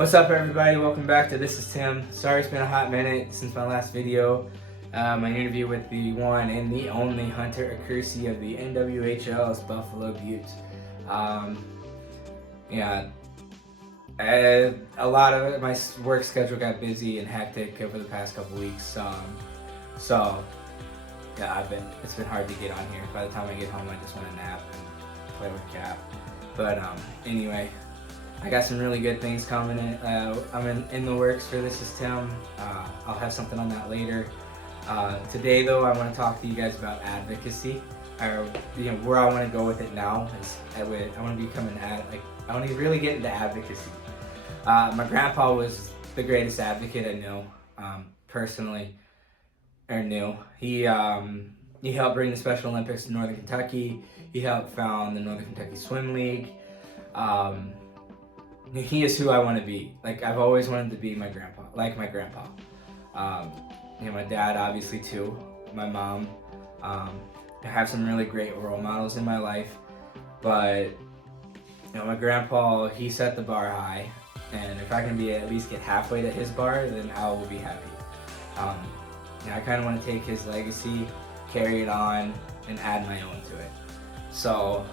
What's up, everybody? Welcome back to This Is Tim. Sorry it's been a hot minute since my last video. My interview with the one and the only Hunter Accursi of the NWHL's Buffalo Beauts. A lot of my work schedule got busy and hectic over the past couple weeks. It's been hard to get on here. By the time I get home, I just want to nap and play with Cap. But anyway, I got some really good things coming in. I'm in the works for This Is Tim. I'll have something on that later. Today, though, I want to talk to you guys about advocacy, or where I want to go with it now. I want to become I want to really get into advocacy. My grandpa was the greatest advocate I know, personally, or knew. He helped bring the Special Olympics to Northern Kentucky. He helped found the Northern Kentucky Swim League. He is who I want to be. I've always wanted to be my grandpa, like my grandpa. My dad, obviously, too. My mom. I have some really great role models in my life, but my grandpa, he set the bar high, and if I can at least get halfway to his bar, then I will be happy. I kind of want to take his legacy, carry it on, and add my own to it. So,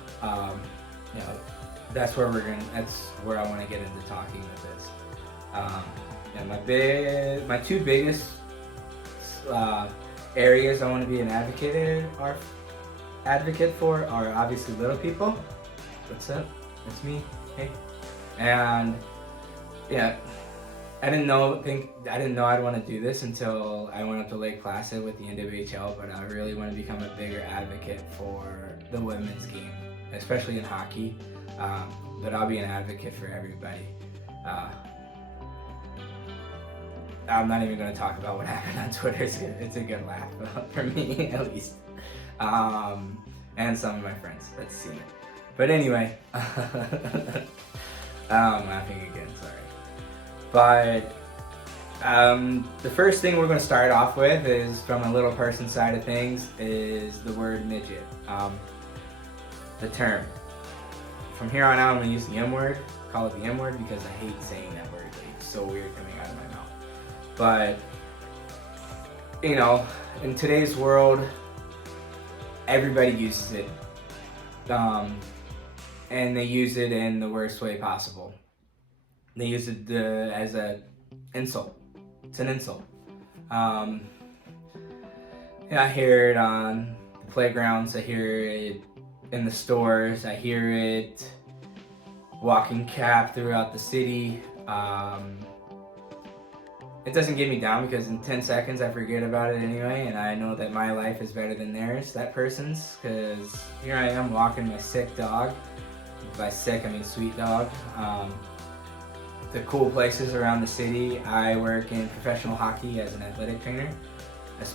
that's where I want to get into talking with this. My two biggest areas I want to be an advocate for are obviously little people. What's up? That's me. Hey. And I didn't know I'd want to do this until I went up to Lake Placid with the NWHL, but I really want to become a bigger advocate for the women's game, especially in hockey. But I'll be an advocate for everybody. I'm not even going to talk about what happened on Twitter. It's a good laugh for me, at least. And some of my friends that's seen it. But anyway, I'm laughing again, sorry. But the first thing we're going to start off with is, from a little person side of things, is the word midget. The term. From here on out, I'm going to use the M word, call it the M word, because I hate saying that word. It's so weird coming out of my mouth. But, in today's world, everybody uses it. And they use it in the worst way possible. They use it as an insult. It's an insult. I hear it on the playgrounds. I hear it in the stores. I hear it walking Cap throughout the city. It doesn't get me down because in 10 seconds I forget about it anyway, and I know that my life is better than theirs, that person's, because here I am walking my sick dog. By sick, I mean sweet dog. The cool places around the city. I work in professional hockey as an athletic trainer, a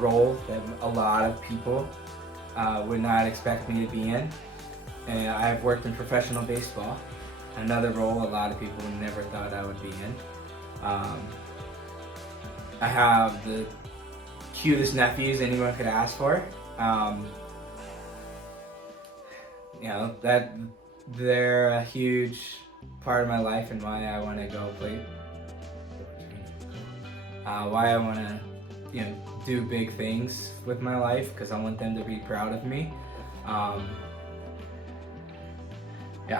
role that a lot of people would not expect me to be in. And I've worked in professional baseball, another role a lot of people never thought I would be in. I have the cutest nephews anyone could ask for. That they're a huge part of my life and why I want to go play. Why I want to, do big things with my life, because I want them to be proud of me. I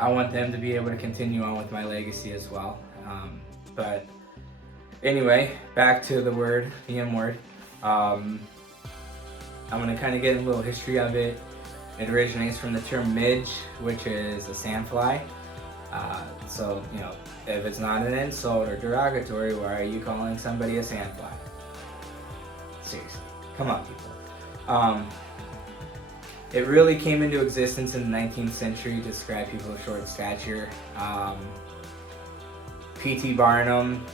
want them to be able to continue on with my legacy as well. But anyway, back to the word, the M word. I'm going to kind of get a little history of it. It originates from the term midge, which is a sandfly. So, if it's not an insult or derogatory, why are you calling somebody a sandfly? Seriously, come on, people. It really came into existence in the 19th century to describe people of short stature. P.T. Barnum,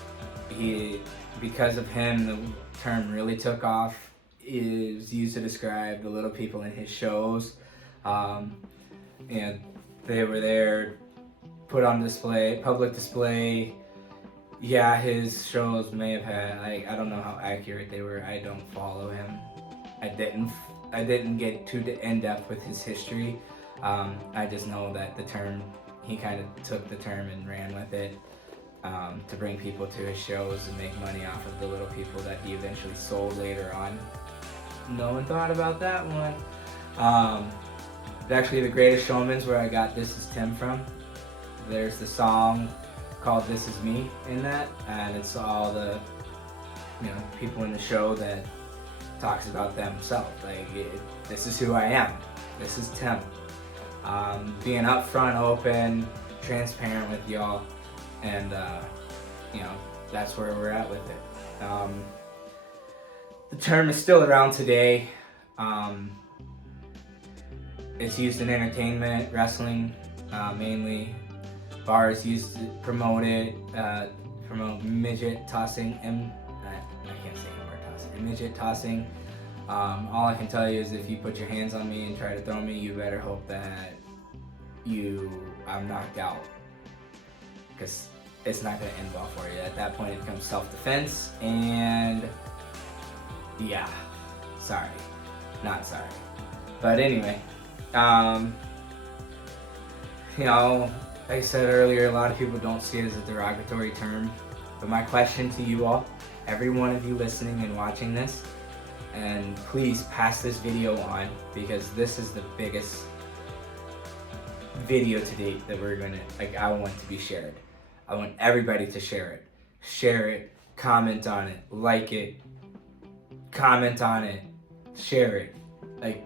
because of him, the term really took off. It was used to describe the little people in his shows. And they were there, put on display, public display. Yeah, his shows may have had, I don't know how accurate they were. I don't follow him. I didn't get too in depth with his history. I just know that the term he kind of took the term and ran with it, to bring people to his shows and make money off of the little people that he eventually sold later on. No one thought about that one. Actually, The Greatest Showman's where I got This Is Tim from. There's the song called This Is Me in that, and it's all the people in the show that talks about themselves. Like, this is who I am. This is Tim. Being upfront, open, transparent with y'all, and that's where we're at with it. The term is still around today. It's used in entertainment, wrestling, mainly. Bars used to promote it, promote midget tossing. I can't say the word tossing. Midget tossing. All I can tell you is if you put your hands on me and try to throw me, you better hope that I'm knocked out, because it's not going to end well for you. At that point, it becomes self-defense, and yeah, sorry, not sorry. But anyway, like I said earlier, a lot of people don't see it as a derogatory term, but my question to you all, every one of you listening and watching this, and please pass this video on, because this is the biggest video to date that I want to be shared. I want everybody to share it. Share it, comment on it, like it, comment on it, share it. Like,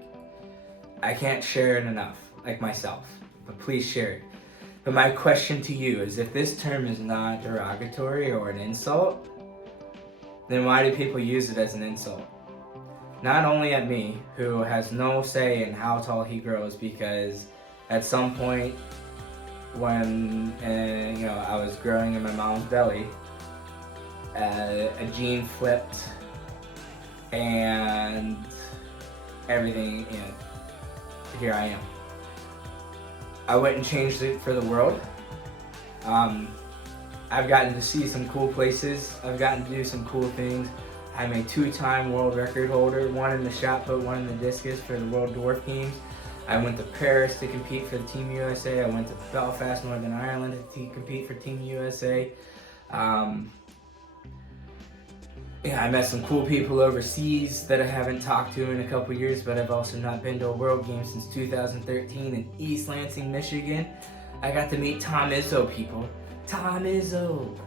I can't share it enough, like myself, but please share it. But my question to you is, if this term is not derogatory or an insult, then why do people use it as an insult? Not only at me, who has no say in how tall he grows, because at some point when I was growing in my mom's belly, a gene flipped and everything, here I am. I wouldn't change it for the world. I've gotten to see some cool places. I've gotten to do some cool things. I'm a 2-time world record holder, 1 in the shot put, 1 in the discus for the World Dwarf Games. I went to Paris to compete for the Team USA. I went to Belfast, Northern Ireland to compete for Team USA. I met some cool people overseas that I haven't talked to in a couple years, but I've also not been to a World Game since 2013 in East Lansing, Michigan. I got to meet Tom Izzo, people. Tom Izzo.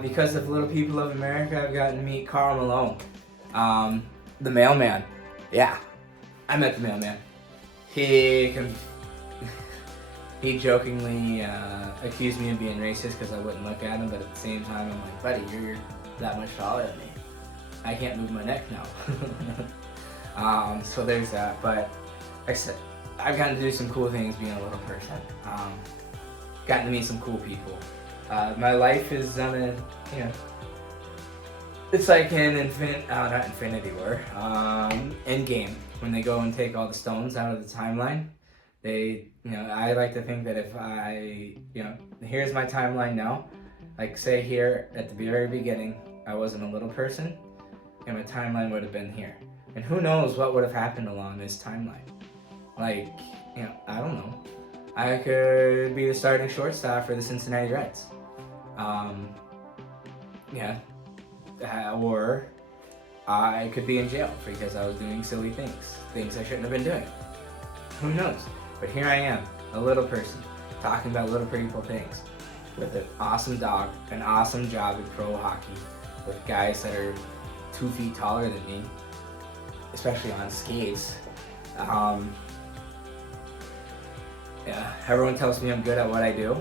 Because of Little People of America, I've gotten to meet Karl Malone. The mailman. Yeah, I met the mailman. He jokingly accused me of being racist because I wouldn't look at him, but at the same time, I'm like, buddy, you're that much taller than me. I can't move my neck now. So there's that. But like I said, I've gotten to do some cool things being a little person. Gotten to meet some cool people. My life is on a, it's like an not Infinity War, Endgame, when they go and take all the stones out of the timeline. I like to think that if here's my timeline now. Like, say here at the very beginning, I wasn't a little person, and my timeline would have been here. And who knows what would have happened along this timeline. Like, I don't know. I could be the starting shortstop for the Cincinnati Reds. Or I could be in jail because I was doing silly things I shouldn't have been doing. Who knows? But here I am, a little person, talking about little people things, with an awesome dog, an awesome job in pro hockey, with guys that are 2 feet taller than me, especially on skates. Everyone tells me I'm good at what I do.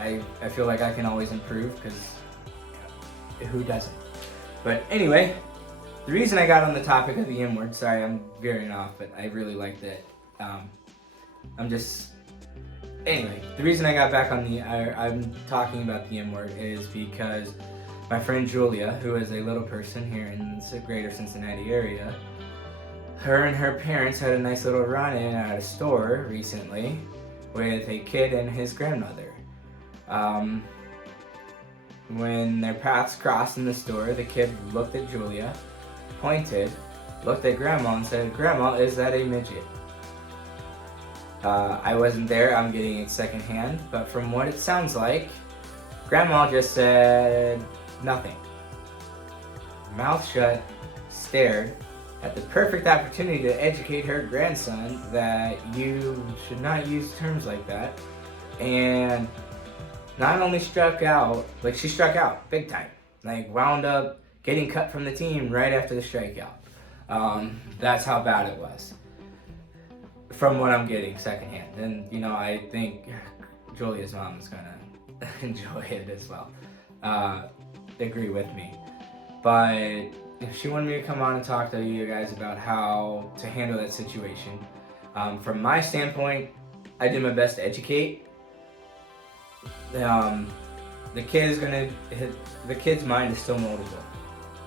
I feel like I can always improve, because who doesn't? But anyway, the reason I got on the topic of the M-word, sorry I'm veering off, but I really liked it. Anyway, the reason I got back on I'm talking about the M-word is because my friend Julia, who is a little person here in the greater Cincinnati area, her and her parents had a nice little run-in at a store recently with a kid and his grandmother. When their paths crossed in the store, the kid looked at Julia, pointed, looked at Grandma and said, "Grandma, is that a midget?" I wasn't there, I'm getting it secondhand, but from what it sounds like, Grandma just said nothing. Mouth shut, stared, had the perfect opportunity to educate her grandson that you should not use terms like that, and not only struck out, like she struck out big time, like wound up getting cut from the team right after the strikeout. That's how bad it was, from what I'm getting secondhand. And I think Julia's mom is gonna enjoy it as well. Agree with me, but she wanted me to come on and talk to you guys about how to handle that situation. From my standpoint, I did my best to educate. The kid's mind is still moldable.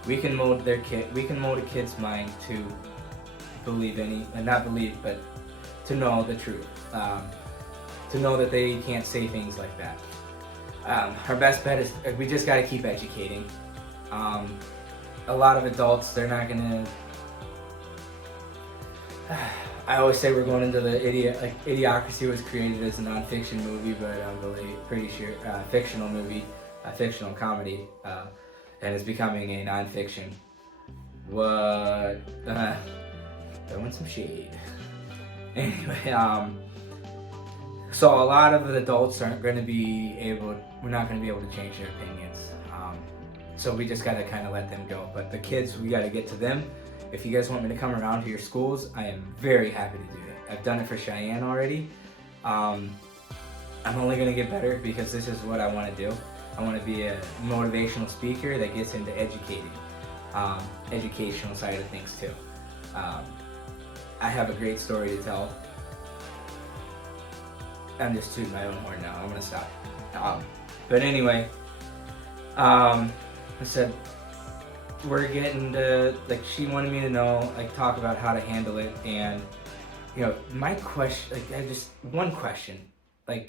We can mold a kid's mind to believe not believe, but to know the truth. To know that they can't say things like that. Our best bet is we just got to keep educating. A lot of adults, they're not gonna. I always say we're going into the Idiocracy was created as a non-fiction movie, but I'm pretty sure fictional movie, a fictional comedy, and it's becoming a non-fiction. What? Throwing some shade. Anyway, so a lot of the adults we're not going to be able to change their opinions. So we just got to kind of let them go. But the kids, we got to get to them. If you guys want me to come around to your schools, I am very happy to do it. I've done it for Cheyenne already. I'm only going to get better because this is what I want to do. I want to be a motivational speaker that gets into educating, educational side of things too. I have a great story to tell. I'm just tooting my own horn now. I'm going to stop. But anyway, I said, we're getting to, she wanted me to know, talk about how to handle it, and, my question, one question, I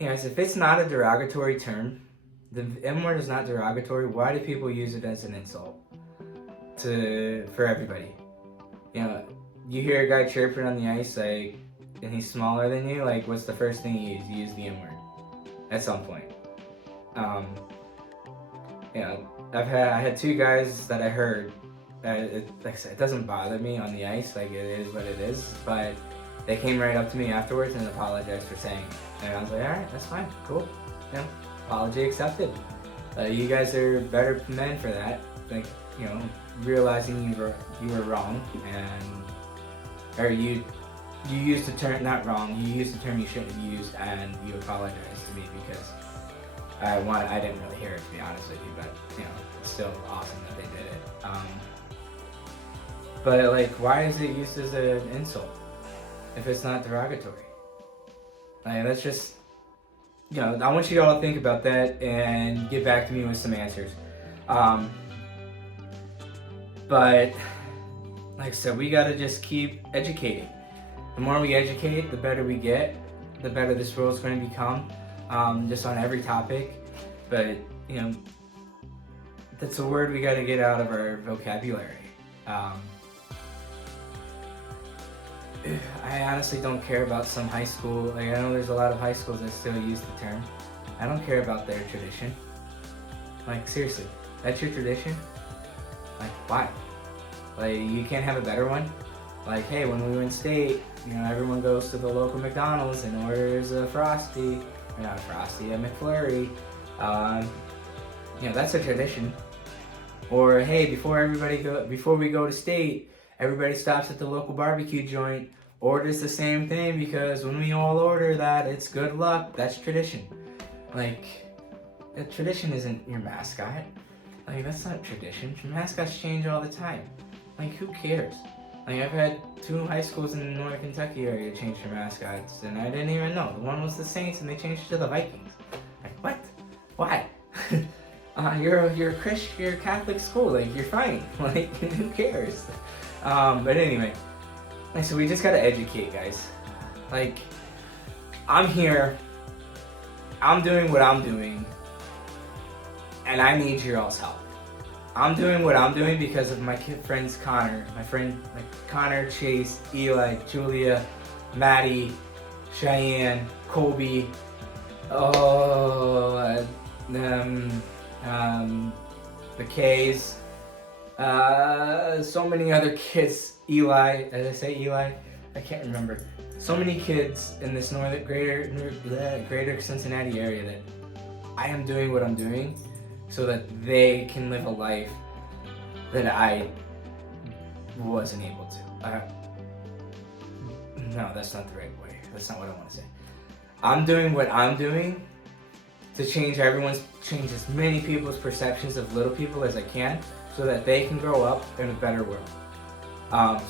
said, if it's not a derogatory term, the M word is not derogatory, why do people use it as an insult for everybody? You hear a guy chirping on the ice, and he's smaller than you, what's the first thing you use? You use the M word at some point. I had two guys that I heard. Like I said, it doesn't bother me on the ice. It is what it is. But they came right up to me afterwards and apologized for saying it. And I was like, all right, that's fine, cool. Apology accepted. You guys are better men for that. Realizing you were wrong, or you used the term, not wrong. You used the term you shouldn't have used, and you apologized to me because I didn't really hear it, to be honest with you, but it's still awesome that they did it. But why is it used as an insult if it's not derogatory? That's just, I want you all to think about that and get back to me with some answers. But like I said, we gotta just keep educating. The more we educate, the better we get, the better this world's going to become. Just on every topic, but that's a word we got to get out of our vocabulary. I honestly don't care about some high school. I know there's a lot of high schools that still use the term. I don't care about their tradition. Seriously, that's your tradition? Why? You can't have a better one? Hey, when we win state, everyone goes to the local McDonald's and orders a Frosty. Not a Frosty, a McFlurry. That's a tradition. Or hey, before we go to state, everybody stops at the local barbecue joint, orders the same thing because when we all order that, it's good luck. That's tradition. A tradition isn't your mascot. That's not tradition. Mascots change all the time. Who cares? I've had two high schools in the Northern Kentucky area change their mascots, and I didn't even know. The one was the Saints, and they changed it to the Vikings. What? Why? You're a Christian, you're a Catholic school. You're fine. Who cares? But anyway, so we just gotta educate, guys. I'm here. I'm doing what I'm doing, and I need your all's help. I'm doing what I'm doing because of my friends Connor, Chase, Eli, Julia, Maddie, Cheyenne, Colby, the K's, so many other kids, Eli, did I say Eli? I can't remember. So many kids in this greater Cincinnati area that I am doing what I'm doing so that they can live a life that I wasn't able to. No, that's not the right way. That's not what I want to say. I'm doing what I'm doing to change as many people's perceptions of little people as I can, so that they can grow up in a better world.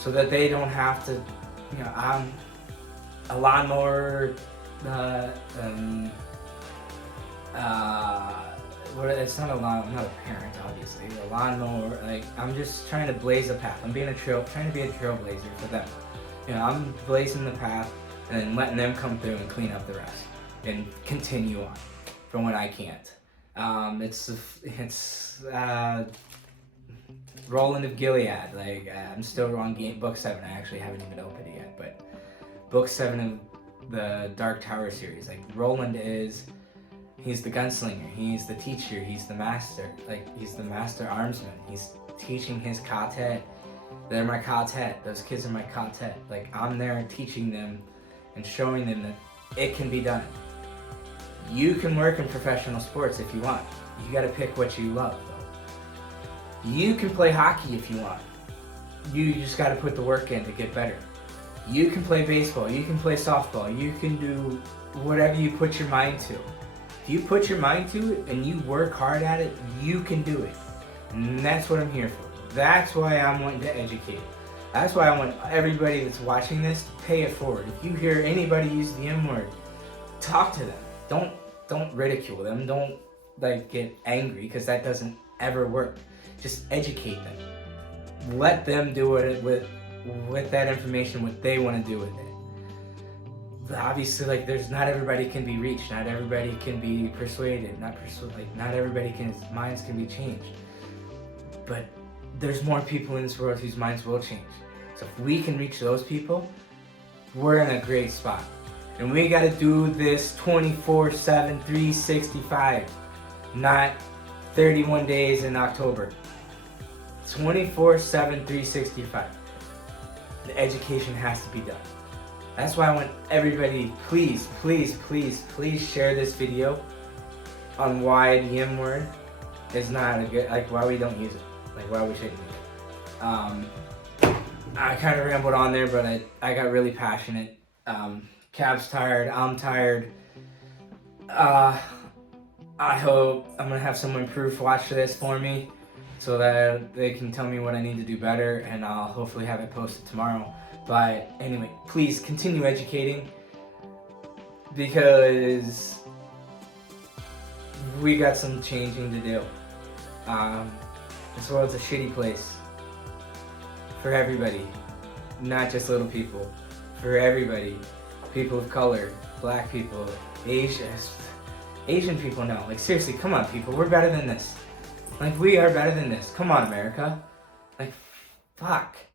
So that they don't have to, I'm a lawnmower, it's not a lawn, I'm not a parent, obviously. A lawnmower, like, I'm just trying to blaze a path. I'm trying to be a trailblazer for them. I'm blazing the path and then letting them come through and clean up the rest and continue on from when I can't. It's Roland of Gilead. Like, I'm still on book 7. I actually haven't even opened it yet, but book 7 of the Dark Tower series. Like, Roland he's the gunslinger, he's the teacher, he's the master. Like, he's the master armsman. He's teaching his quartet. They're my quartet. Those kids are my quartet. Like, I'm there teaching them and showing them that it can be done. You can work in professional sports if you want. You gotta pick what you love, though. You can play hockey if you want. You just gotta put the work in to get better. You can play baseball, you can play softball, you can do whatever you put your mind to. If you put your mind to it and you work hard at it, you can do it. And that's what I'm here for. That's why I'm wanting to educate. That's why I want everybody that's watching this to pay it forward. If you hear anybody use the M word, talk to them. Don't ridicule them. Don't get angry, because that doesn't ever work. Just educate them. Let them do it with that information, what they want to do with it. But obviously, there's not everybody can be reached. Not everybody can be persuaded. Not everybody minds can be changed. But there's more people in this world whose minds will change. So if we can reach those people, we're in a great spot. And we gotta do this 24/7, 365, not 31 days in October. 24/7, 365. The education has to be done. That's why I want everybody, please, please, please, please share this video on why the M word is not a good, why we don't use it. Why we shouldn't use it. I kind of rambled on there, but I got really passionate. Cab's tired, I'm tired. I hope I'm gonna have someone proof watch this for me so that they can tell me what I need to do better, and I'll hopefully have it posted tomorrow. But anyway, please continue educating, because we got some changing to do. This world's a shitty place for everybody, not just little people, for everybody. People of color, black people, Asian people now. Seriously, come on, people, we're better than this. We are better than this. Come on, America. Fuck.